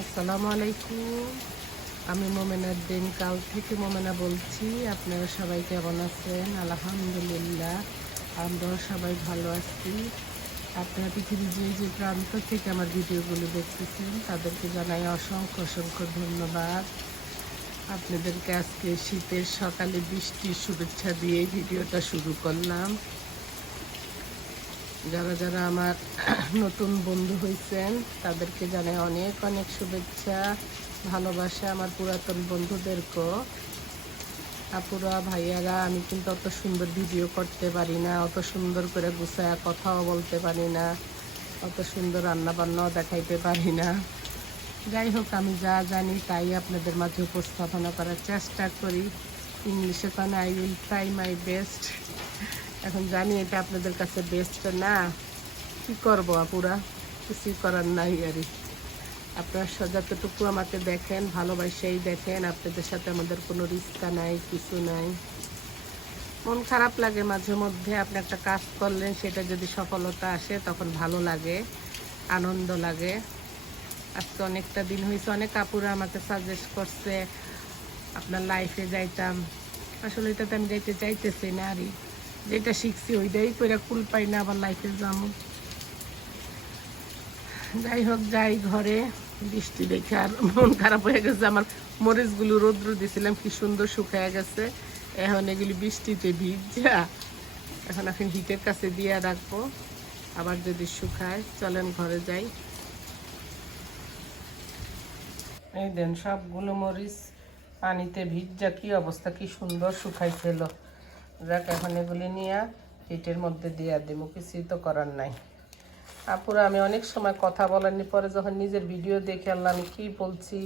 আসসালামু আলাইকুম। আমি মোমেনার দিন কাল থেকে মোমেনা বলছি, আপনারা সবাই কেমন আছেন? আলহামদুলিল্লাহ, আমরাও সবাই ভালো আছি। আপনারা পৃথিবীর যে যে প্রান্ত থেকে আমার ভিডিওগুলো দেখতেছেন, তাদেরকে জানাই অসংখ্য অসংখ্য ধন্যবাদ। আপনাদেরকে আজকে শীতের সকালে বৃষ্টির শুভেচ্ছা দিয়ে ভিডিওটা শুরু করলাম। যারা যারা আমার নতুন বন্ধু হয়েছেন, তাদেরকে জানাই অনেক অনেক শুভেচ্ছা, ভালোবাসা আমার পুরাতন বন্ধুদেরকেও। আপুরা, ভাইয়ারা, আমি কিন্তু অত সুন্দর ভিডিও করতে পারি না, অত সুন্দর করে গুছায়া কথাও বলতে পারি না, অত সুন্দর রান্না বান্নাও দেখাইতে পারি না। যাই হোক, আমি যা জানি তাই আপনাদের মাঝে উপস্থাপনা করার চেষ্টা করি। ইংলিশে তো I will try my best এখন জানি এটা আপনাদের কাছে বেস্ট না কি করব আপুরা? কিছুই করার নাই আর আপনারা যতটুকু আমাকে দেখেন, ভালোবাসাই দেখেন, আপনাদের সাথে আমাদের কোনো রিস্কা নাই, কিছু নাই। মন খারাপ লাগে মাঝে মধ্যে, আপনি একটা কাজ করলেন, সেটা যদি সফলতা আসে, তখন ভালো লাগে, আনন্দ লাগে। আজকে অনেকটা দিন হয়েছে, অনেক কাপুরা আমাকে সাজেস্ট করছে, আপনার লাইফে যাইতাম। আসলে এটাতে আমি যাইতে চাইতেছি না আরই যেটা শিখছি ওইটাই করে কুল পাই না আবার লাইফে যাব যাই হোক, যাই ঘরে, বৃষ্টি দেখে আর মন খারাপ হয়ে গেছে। আমার মরিচগুলো রৌদ্র দিয়েছিলাম কি সুন্দর শুকায় গেছে। এখন এগুলি বৃষ্টিতে ভিজা। এখন এখন হিটের কাছে দিয়ে রাখব। আবার যদি শুকায়, চলেন ঘরে যাই। এই দেন সবগুলো মরিচ পানিতে ভিজা, কি অবস্থা, কি সুন্দর শুকাইছিল যাক, এখন এগুলি নিয়ে হিটের মধ্যে দিয়ে দিব, কিছুই তো করার নাই। আপুরা, আমি অনেক সময় কথা বলার নি, পরে যখন নিজের ভিডিও দেখে আনলাম, আমি কী বলছি?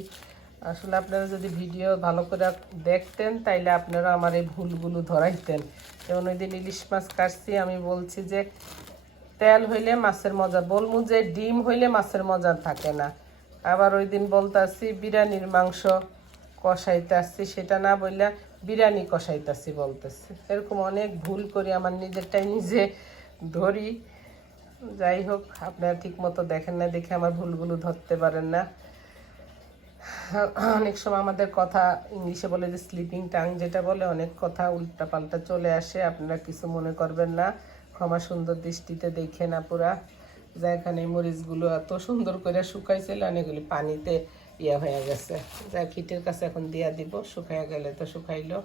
আসলে আপনারা যদি ভিডিও ভালো করে দেখতেন, তাইলে আপনারা আমার এই ভুলগুলো ধরাইতেন। যেমন ওই দিন ইলিশ মাছ কাটছি, আমি বলছি যে, তেল হইলে মাছের মজা। বলমু যে, ডিম হইলে মাছের মজা থাকে না। আবার ওই দিন বলতে আসছি বিরিয়ানির মাংস কষাইতে আসছি সেটা না বললে বিরিয়ানি কষাইতেছি বলতেছি। এরকম অনেক ভুল করি আমার নিজেরটাই নিজে ধরি। যাই হোক, আপনারা ঠিক মতো দেখেন না দেখে আমার ভুলগুলো ধরতে পারেন না। অনেক সময় আমাদের কথা ইংলিশে বলে যে স্লিপিং টাং যেটা বলে, অনেক কথা উল্টা পাল্টা চলে আসে, আপনারা কিছু মনে করবেন না। ক্ষমা সুন্দর দৃষ্টিতে দেখে না পুরা যা এখানে মরিচগুলো এত সুন্দর করে শুকাইছিল অনেকগুলি পানিতে ইয়ে হয়ে গেছে। যা খিটের কাছে এখন দিয়া দিব, শুকাইয়া গেলে তো শুকাইলো।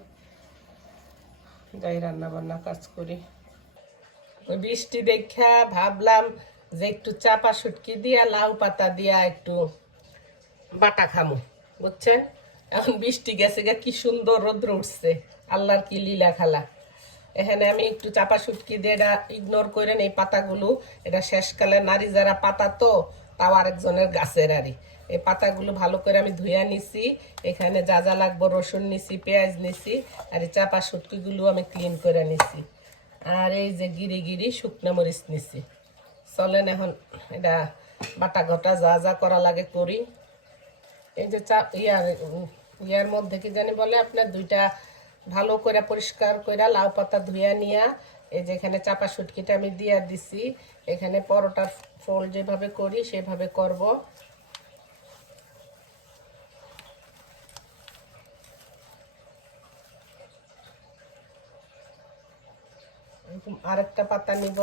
যাই রান্না বান্না কাজ করি। বৃষ্টি দেখা ভাবলাম যে একটু চাপা সুটকি দিয়া, লাউ পাতা দিয়া একটু বাটা খামো বুঝছেন এখন বৃষ্টি গেছে গা, কি সুন্দর রোদ্র উঠছে, আল্লাহর কি লীলা খেলা। এখানে আমি একটু চাপা সুটকি দিয়ে এটা ইগনোর করেন, এই পাতাগুলো, এটা শেষকালে নারী যারা পাতা তো তাও আরেকজনের গাছের আরই এই পাতাগুলো ভালো করে আমি ধুইয়া নিছি, এখানে যা যা লাগবো রসুন নিছি, পেঁয়াজ নিছি, আর এই চাপা সুটকিগুলো আমি ক্লিন করে নিছি। আর এই যে গিরি গিরি শুকনো মরিচ নিছি। চলেন এখন এটা বাটা ঘটা যা যা করা লাগে করি। এই যে চা, ইয়ার ইয়ার মধ্যে কি জানি বলে আপনার দুইটা ভালো করে পরিষ্কার করে লাউ পাতা ধুইয়া নিয়া এই যে এখানে চাপা সুটকিটা আমি দিয়ে দিছি, এখানে পরোটার ফোল যেভাবে করি সেভাবে করব। আরেকটা পাতা নিব।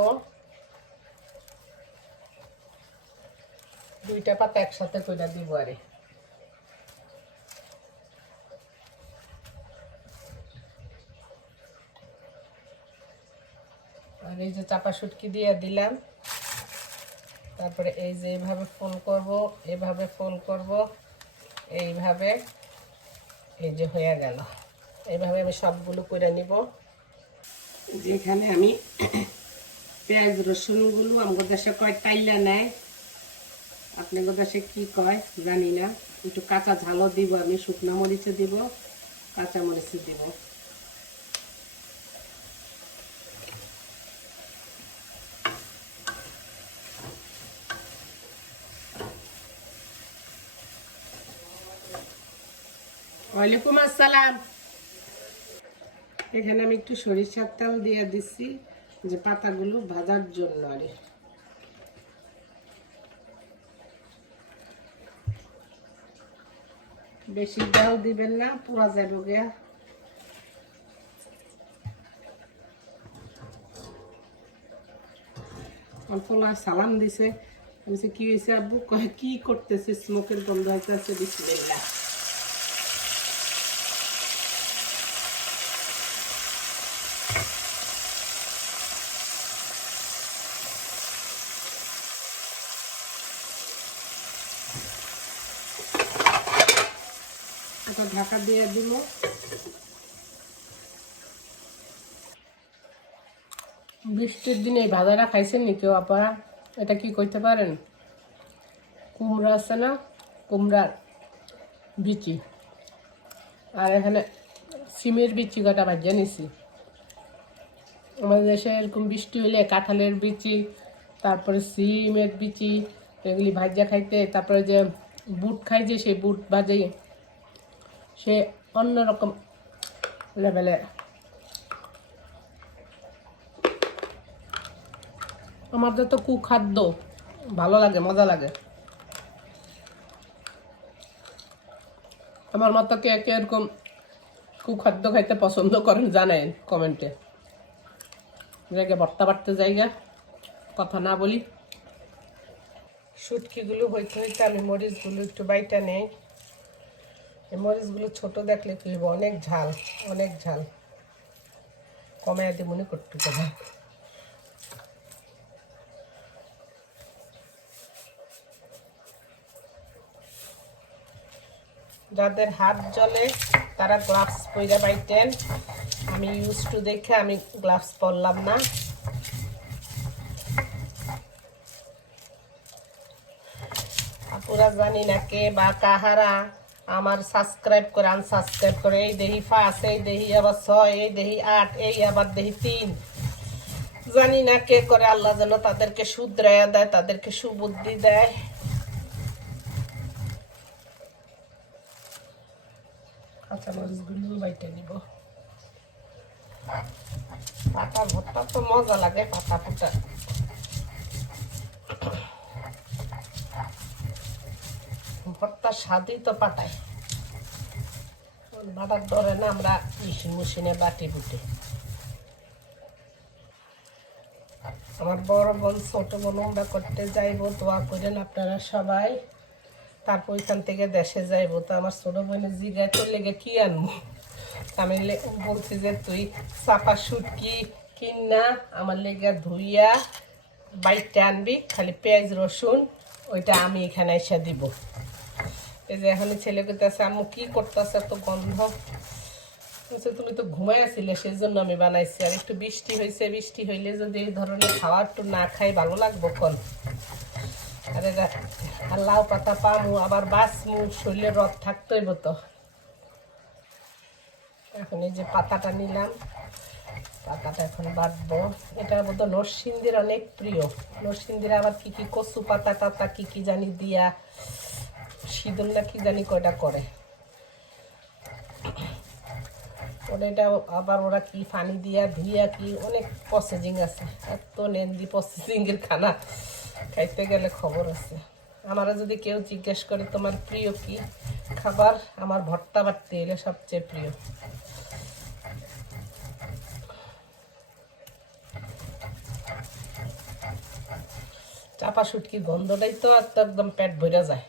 দুইটা পাতা একসাথে কইরা দিব আরে আর এই যে চাপা সুটকি দিয়ে দিলাম। তারপরে এই যে এইভাবে ফোল করব, এভাবে ফোল করব, এইভাবে এই যে হয়ে গেল। এইভাবে আমি সবগুলো করে নিব। যেখানে আমি পেঁয়াজ, রসুনগুলো আমাদের দেশে কয় টাইলা নেয়? আপনাদের দেশে কি কয়? জানি না। একটু কাঁচা ঝালও দিব আমি, শুকনো মরিচে দিব, কাঁচা মরিচে দিব। ওয়ালাইকুম আসসালাম। এখানে আমি একটু সরিষার তেল দিয়ে দিচ্ছি যে পাতাগুলো ভাজার জন্য আরে বেশি জাল দিবেন না, পুরা যাবে গিয়া। অল্পলা সালাম দিছে। কি হয়েছে আব্বু? কি করতেছে স্মোকের গন্ধ আছে বিসমিল্লাহ। একটা ঢাকা দিয়ে দিব। বৃষ্টির দিনে এই ভাজাটা খাইছেন নি কেউ আপনারা? এটা কি করতে পারেন? কুমড়া আছে না? কুমড়ার বিচি। আর এখানে সিমের বিচি কটা ভাজিয়ে নিছি। আমাদের দেশে এরকম বৃষ্টি হলে কাঁঠালের বিচি, তারপরে সিমের বিচি, এগুলি ভাজিয়া খাইতে, তারপরে যে বুট খাই যে সেই বুট ভাজে সে অন্যরকম লেভেলের আমাদের তো কুখাদ্য, ভালো লাগে, মজা লাগে। আমার মতো কে কে এরকম কুখাদ্য খাইতে পছন্দ করেন জানেন কমেন্টে। জায়গা ভর্তা বাড়তে জায়গা, কথা না বলি। শুটকিগুলো হইতে হইতে আমি মরিচগুলো একটু বাইটা নেই। এই মরিচগুলো ছোট দেখলে হইব? অনেক ঝাল অনেক ঝাল। কমে আদি মনে করতে হবে যাদের হাত জলে তারা গ্লাভস পরে বাইতেন। আমি ইউজ টু দেখে আমি গ্লাভস পরলাম না। আপুরা জানি না কে বা কাহারা। আমার সাবস্ক্রাইব করে আনসাবস্ক্রাইব করে, এই দেহি পাঁচ, এই দেহি আবার ছয়, এই দেহি আট, এই আবার দেহি তিন। জানি না কে করে আল্লাহ যেন তাদেরকে শুধরাইয়া দেয়, তাদেরকে সুবুদ্ধি দেয়। পাতা ভর্তা তো মজা লাগে পাতা ফুটা ভর্তার স্বাদই তো পাটায় বাটার ধরে না আমরা মেশিন মেশিনে বাটি বুটি। আমার বড় বোন, ছোট বোন, আমরা করতে যাইব, দোয়া করেন আপনারা সবাই। তারপর ওইখান থেকে দেশে যাইব। তো আমার ছোট বোনের জিগায় তোর লেগে কি আনব? আমি বলছি যে, তুই চাপা সুটকি কিন আমার লেগে ধুইয়া বাইকটা আনবি, খালি পেঁয়াজ রসুন, ওইটা আমি এখানে এসে দিব। যে এখন ছেলে করতেছে আম্মু কি করতেছে এত গন্ধ? বলছে, তুমি তো ঘুমাই আসছিলে সেই জন্য আমি বানাইছি। আর একটু বৃষ্টি হয়েছে বৃষ্টি হইলে যদি এই ধরনের খাবার একটু না খাই ভালো লাগবো কোন? আর আর লাউ পাতা পামু আবার বাসমু শরীরে রদ থাকতেই তো। এখন এই যে পাতাটা নিলাম পাতাটা এখন বাটবো এটা বোধ নরসিংদীর অনেক প্রিয়। নরসিংদীর আবার কি কি কচু পাতা টাতা কি কি জানি দিয়া সিঁদুর না কি জানি কয়টা করে। ওরা এটা আবার ওরা কি পানি দিয়া ধুইয়া কি অনেক প্রসেসিং আছে। এত নেন্দি প্রসেসিং এর খানা। খাইতে গেলে খবর আছে। আমারা যদি কেউ জিজ্ঞেস করে, তোমার প্রিয় কি? খাবার আমার ভর্তা বাটতে এলে সবচেয়ে প্রিয়। চাপা শুটকির গন্ধটাই তো একদম পেট ভরে যায়।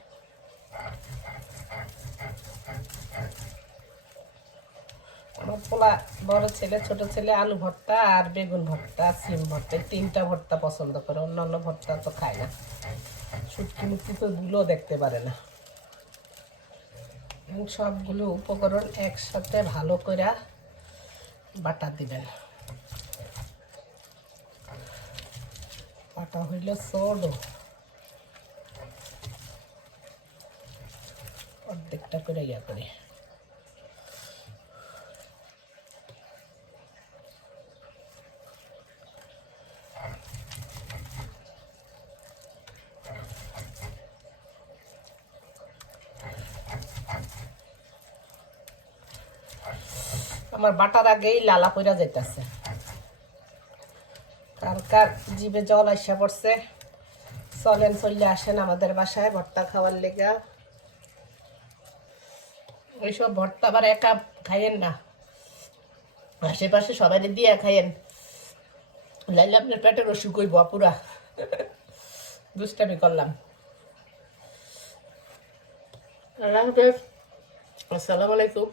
পোলা বড় ছেলে, ছোট ছেলে, আলু ভর্তা আর বেগুন ভর্তা, সিম ভর্তা তিনটা ভর্তা পছন্দ করে, অন্যান্য ভর্তা তো খায় না। শুটকি মুটকি তো গুলো দেখতে পারে না। সবগুলো উপকরণ একসাথে ভালো করে বাটা দিবেন। বাটা হইল সোডো। অর্ধেকটা করে ইয়া করে। আমার বাটার আগেই লালা পইরা যাইতাছে। কার কার জিভে জল আসা পড়ছে চলেন চললে আসেন আমাদের বাসায় ভর্তা খাওয়ার লেগা। ওইসব ভর্তা আবার একা খাইয়েন না। আশেপাশে সবাই দিয়ে খাইয়েন। লাইলে আপনার পেটের অসুখ হইব পুরা দুষ্টামি করলাম। আল্লাহ হাফেজ। আসসালামু আলাইকুম।